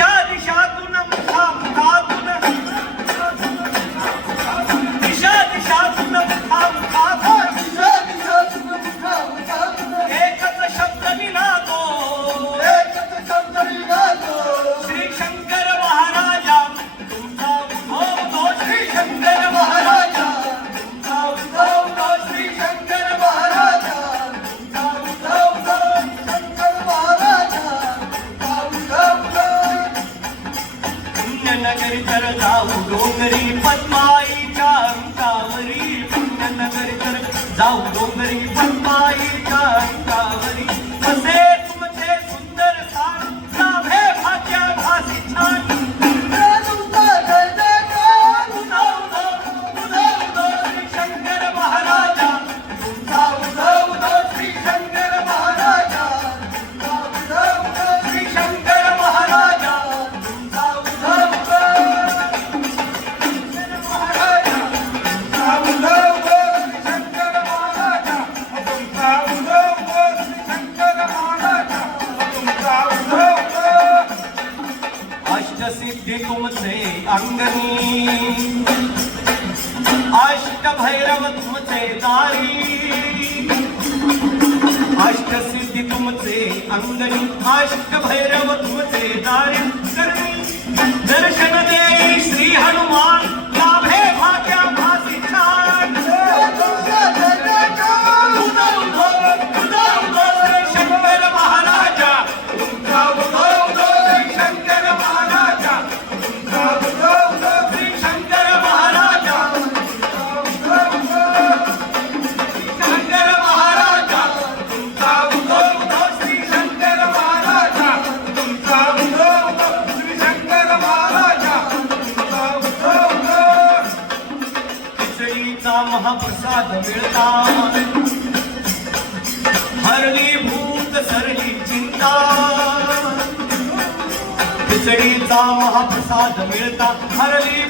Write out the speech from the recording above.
दिशा दिशातून मुखा मुखातून दिशा दिशातून मुखा मुखातून दिशा दिशातून मुखा मुखातून एकच शब्द निनादो एकच शब्द निघालो. श्री शंकर महाराजा तुमचा उद्धव श्री शंकर महाराजा तुमचा उद्धव श्री शंकर महाराजा तुमचा उद्धव शंकर महाराजा तुमचा उद्धव. पुण्यनगरी तर जाऊ डोंगरी पद्माईच्या अंकावरी पुण्यनगरी तर जाऊ डोंगरी पद्माईच्या अंकावरी कसे तुमचे सुंदर स्थान लाभे भाग्या भासी छान तुमचा जय जयकार श्री शंकर महाराजा तुमचा उद्धव श्री शंकर महाराजा तुमचा उद्धव श्री शंकर महाराजा तुमचा उद्धव अष्टसिद्धी तुमचे अंगणी अष्टभैरव तुमचे दारी अष्टसिद्धी तुमचे अंगणी अष्टभैरव तुमचे दारी दर्शन दे श्री हनुमान लाभे भाग्या भासी छान श्री शंकर महाराजा तुमचा श्री शंकर महाराजा श्री शंकर महाराजा शंकर महाराजा तुमचा श्री शंकर महाराजा तुमचा श्री शंकर महाराजा खिचडीचा महाप्रसाद मिळता हरली भूत सरली चिंता खिचडीचा महाप्रसाद मिळता हरली